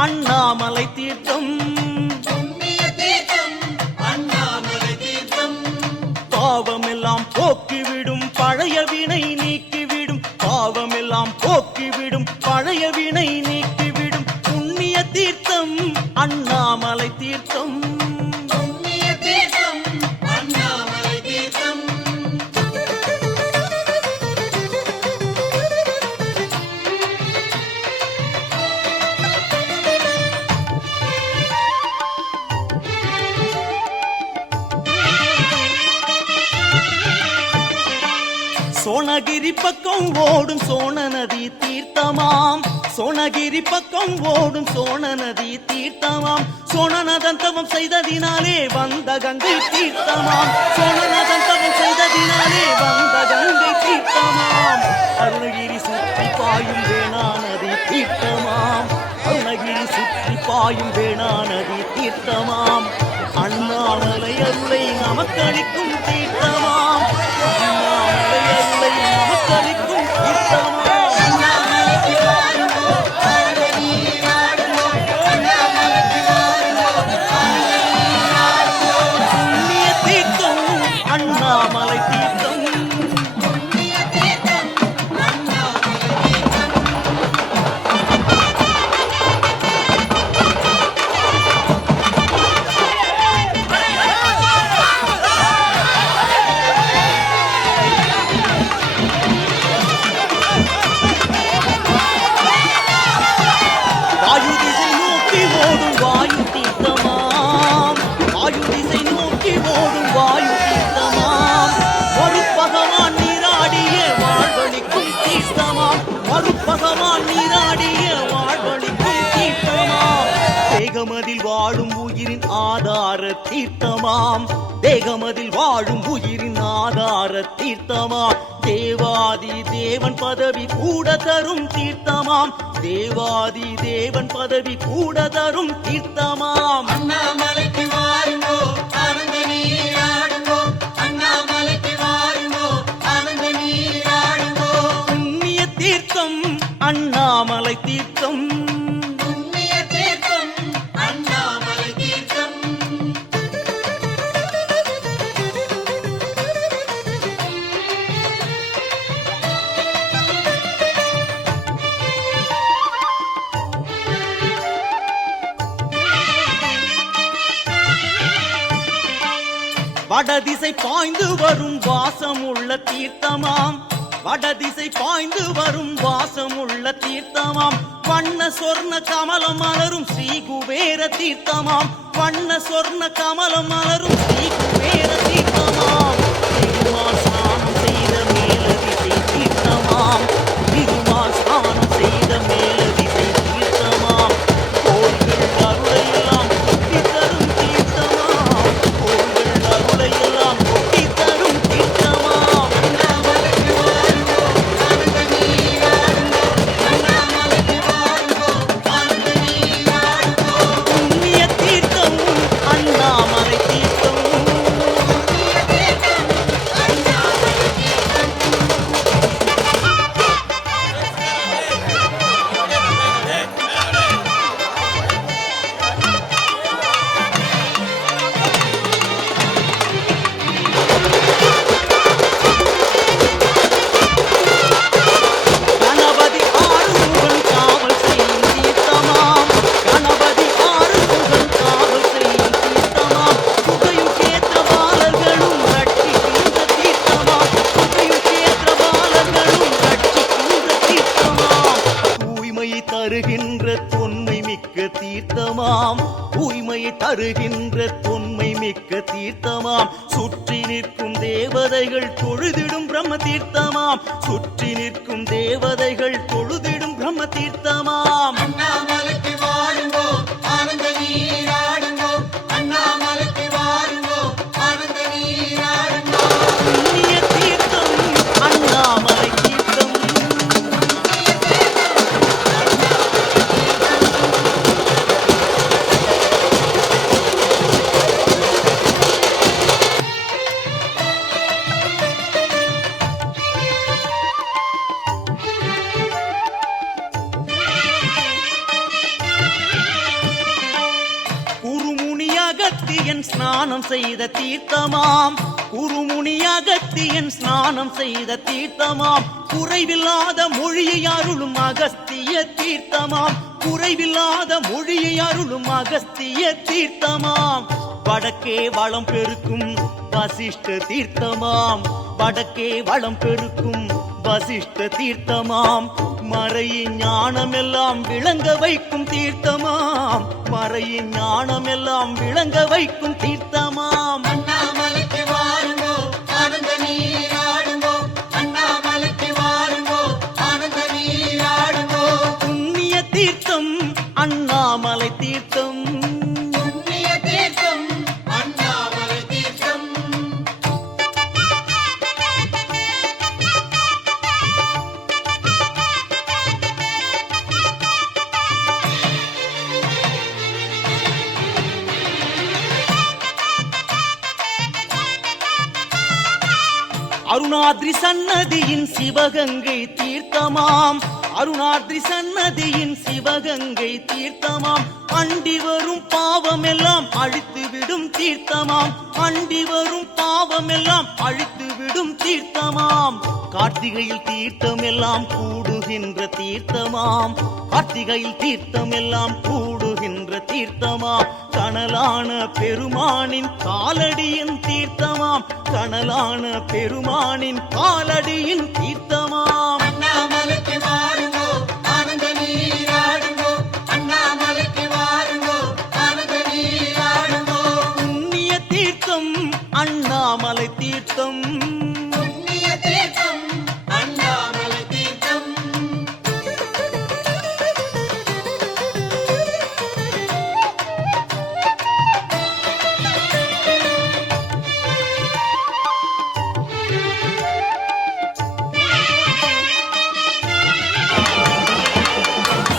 அண்ணாமலை தீர்த்தம் பாவமெல்லாம் போக்கிவிடும் பழைய வினை நீக்கிவிடும் பாவமெல்லாம் போக்கிவிடும் பழைய வினை நீக்கிவிடும் புண்ணிய தீர்த்தம் அண்ணாமலை தீர்த்தம் சோனகிரி பக்கம் ஓடும் சோன நதி தீர்த்தமாம் சோனகிரி பக்கம் ஓடும் சோன நதி தீர்த்தமாம் சோனநதன் தவம் செய்ததினாலே வந்த கங்கை தீர்த்தமாம் சோனநதன் தவம் செய்ததினாலே வந்த கங்கை தீர்த்தமாம் அருணகிரி சுற்றி பாயும் வேணா நதி தீர்த்தமாம் அருணகிரி சுற்றி பாயும் வேணா நதி தீர்த்தமாம் அண்ணாமலை அருளை நமக்களிக்கும் தீர்த்தமாம் அண்ணாமலை அருளை நமக்களிக்கும் தீர்த்தமாம் புண்ணிய தீர்த்தம் அண்ணாமலை தீர்த்தம் பகவான் நீராடிய வாழ்வழிக்கும் தீர்த்தமாம் தேகமதில் வாழும் உயிரின் ஆதார தீர்த்தமாம் தேகமதில் வாழும் உயிரின் ஆதார தீர்த்தமாம் தேவாதி தேவன் பதவி கூட தரும் தீர்த்தமாம் தேவாதி தேவன் பதவி கூட தரும் தீர்த்தமாம் அண்ணாமலைக்கு வாருங்கோ ஆனந்த நீராடுங்கோ அண்ணாமலைக்கு வாருங்கோ ஆனந்த நீராடுங்கோ புண்ணிய தீர்த்தம் அண்ணாமலை தீர்த்தம் புண்ணிய தீர்த்தம் அண்ணாமலை தீர்த்தம் வடதிசை பாய்ந்து வரும் வாசமுள்ள தீர்த்தமாம் வடதிசை பாய்ந்து வரும் வாசமுள்ள தீர்த்தமாம் வண்ண சொர்ண கமலம் மலரும் ஸ்ரீ குபேர தீர்த்தமாம் வண்ண சொர்ண கமலம் மலரும் ஸ்ரீ குபேர தீர்த்தமாம் திருமால் ஸ்நானம் செய்த மேலதிசை தீர்த்தமாம் திருமால் ஸ்நானம் செய்த மேலதிசை தீர்த்தமாம் கோள்கள் அருளையெல்லாம் கொட்டி தரும் தீர்த்தமாம் கோள்கள் அருளையெல்லாம் கொட்டி தரும் தீர்த்தமாம் புண்ணிய தீர்த்தம் அண்ணாமலை தீர்த்தம் கணபதி ஆறுமுகன் காவல் செய்யும் தீர்த்தமாம் கணபதி ஆறுமுகன் காவல் செய்யும் தீர்த்தமாம் சுகையும் கேத்த பாலர்களும் ரட்சிக்கின்ற தீர்த்தமாம் சுகையும் கேத்த பாலர்களும் ரட்சிக்கின்ற தீர்த்தமாம் தூய்மையை தருகின்ற தொன்மை மிக்க தீர்த்தமாம் தூய்மையை தருகின்ற தொன்மை மிக்க தீர்த்தமாம் சுற்றி நிற்கும் தேவதைகள் தொழுதிடும் பிரம்ம தீர்த்தமாம் சுற்றி நிற்கும் தேவதைகள் தொழுதிடும் பிரம்ம தீர்த்தமாம் அண்ணாமலைக்கு வாருங்கோ ஆனந்த நீராடுங்கோ அண்ணாமலைக்கு வாருங்கோ ஆனந்த நீராடுங்கோ புண்ணிய தீர்த்தம் அண்ணாமலை தீர்த்தம் ஸ்நானம் செய்த தீர்த்தமாம் குருமுனி அகத்தியன் ஸ்நானம் செய்த தீர்த்தமாம் குறைவில்லாத மொழியை அருளும் அகஸ்திய தீர்த்தமாம் குறைவில்லாத மொழியை அருளும் அகஸ்திய தீர்த்தமாம் வடக்கே வளம் பெருக்கும் வசிஷ்ட தீர்த்தமாம் வடக்கே வளம் பெருக்கும் வசிஷ்ட தீர்த்தமாம் மறையின் ஞானமெல்லாம் விளங்க வைக்கும் தீர்த்தமாம் மறையின் ஞானமெல்லாம் விளங்க வைக்கும் தீர்த்தமாம் அண்ணாமலைக்கு வாருங்கோ ஆனந்த நீராடுங்கோ அண்ணாமலைக்கு வாருங்கோ ஆனந்த நீராடுங்கோ புண்ணிய தீர்த்தம் அண்ணாமலை தீர்த்தம் புண்ணிய தீர்த்தம் அண்ணாமலை தீர்த்தம் அருணாத்ரி சன்னதியின் சிவகங்கை தீர்த்தமாம் அருணாத்ரி சன்னதியின் சிவகங்கை தீர்த்தமாம் அண்டி வரும் பாவமெல்லாம் அழித்து விடும் தீர்த்தமாம் அண்டி வரும் பாவமெல்லாம் அழித்து விடும் தீர்த்தமாம் கார்த்திகையில் தீர்த்தம் எல்லாம் கூடுகின்ற தீர்த்தமாம் கார்த்திகையில் தீர்த்தம் எல்லாம் கூடுகின்ற தீர்த்தமாம் கனலான பெருமானின் காலடியின் தீர்த்தமாம் கனலான பெருமானின் காலடியின் தீர்த்தமாம் அண்ணாமலைக்கு வாருங்கோ ஆனந்த நீராடுங்கோ அண்ணாமலைக்கு வாருங்கோ ஆனந்த நீராடுங்கோ புண்ணிய தீர்த்தம் அண்ணாமலை தீர்த்தம் புண்ணிய தீர்த்தம் அண்ணாமலை தீர்த்தம்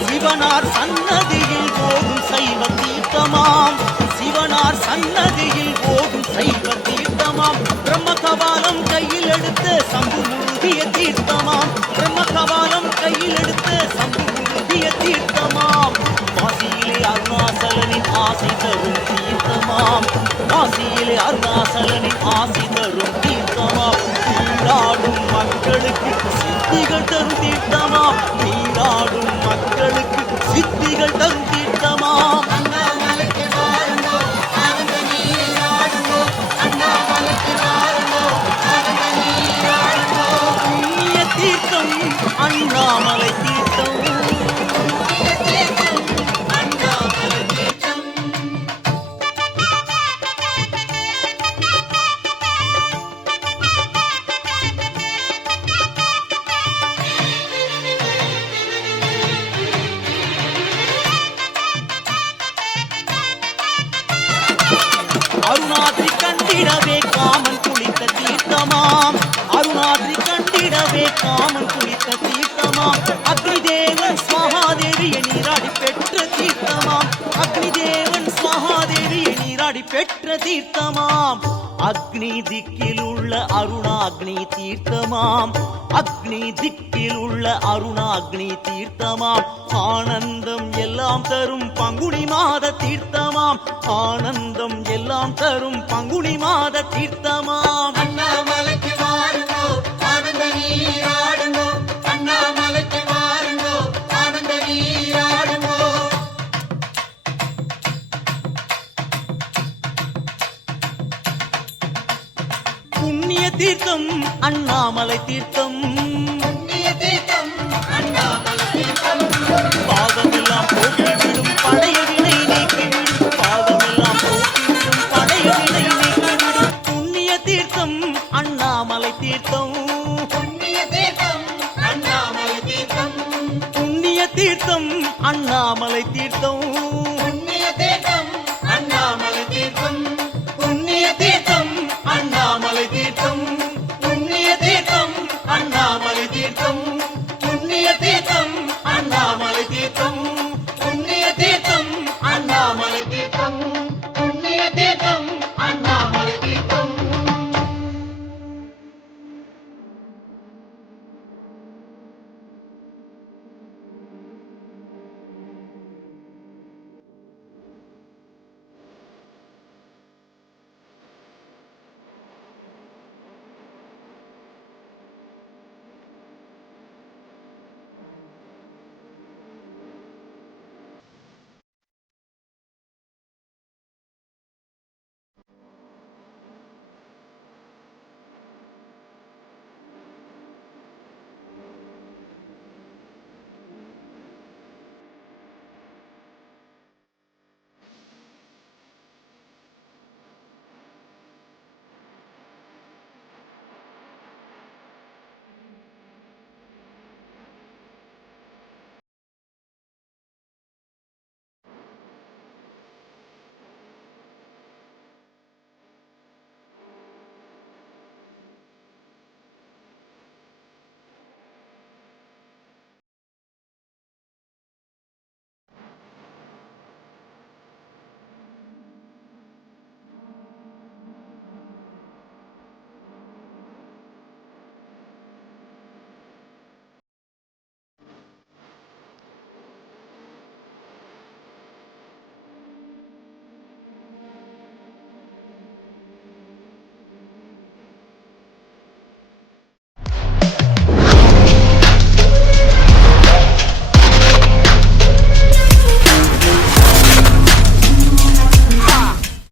சிவனார் சன்னதியில் போகும் சைவ தீர்த்தமாம் சிவனார் சன்னதியில் போகும் சைவ தீர்த்தமாம் பிரம்ம கபாலம் கையில் எடுத்த சம்பு முழுகிய தீர்த்தமாம் பிரம்ம கபாலம் கையில் எடுத்த சம்பு முழுகிய தீர்த்தமாம் காசியிலே அருணாசலனின் ஆசை தரும் தீர்த்தமாம் காசியிலே அருணாசலனின் ஆசை தரும் தீர்த்தமாம் நீராடும் மக்களுக்கு சித்திகள் தரும் தீர்த்தமாம் நீராடும் மக்களுக்கு சித்திகள் தரும் தீர்த்தமாம் அண்ணாமலைக்கு வாருங்கோ ஆனந்த நீராடுங்கோ அண்ணாமலைக்கு வாருங்கோ ஆனந்த நீராடுங்கோ புண்ணிய தீர்த்தம் அண்ணாமலை தீர்த்தம் புண்ணிய தீர்த்தம் அண்ணாமலை தீர்த்தம் அருணாத்ரி கண்டிடவே காமன் குளித்த தீர்த்தமாம் அருணாத்ரி கண்டிடவே காமன் குளித்த தீர்த்தமாம் அக்னி தேவன் சுவாகாதேவியை நீராடி பெற்ற தீர்த்தமாம் அக்னி தேவன் சுவாகாதேவியை நீராடி பெற்ற தீர்த்தமாம் அக்னி திக்கில் உள்ள அருணாக்னி தீர்த்தமாம் அக்னி திக்கில் உள்ள அருணாக்னி தீர்த்தமாம் ஆனந்தம் எல்லாம் தரும் பங்குனி மாத தீர்த்தமாம் ஆனந்தம் எல்லாம் தரும் பங்குனி மாத தீர்த்தமாம் அண்ணாமலைக்கு வாருங்கோ ஆனந்த நீராடுங்கோ அண்ணாமலைக்கு வாருங்கோ ஆனந்த நீராடுங்கோ புண்ணிய தீர்த்தம் அண்ணாமலை தீர்த்தம் புண்ணிய தீர்த்தம் அண்ணாமலை தீர்த்தம் பாவமெல்லாம் போக்கிவிடும் பழைய வினை நீக்கிவிடும் பாவமெல்லாம் போக்கிவிடும் பழைய வினை நீக்கிவிடும் புண்ணிய தீர்த்தம் அண்ணாமலை தீர்த்தம் புண்ணிய தீர்த்தம் அண்ணாமலை தீர்த்தம் புண்ணிய தீர்த்தம் அண்ணாமலை தீர்த்தம் புண்ணிய தீர்த்தம் அண்ணாமலை தீர்த்தம் புண்ணிய தீர்த்தம் அண்ணாமலை தீர்த்தம்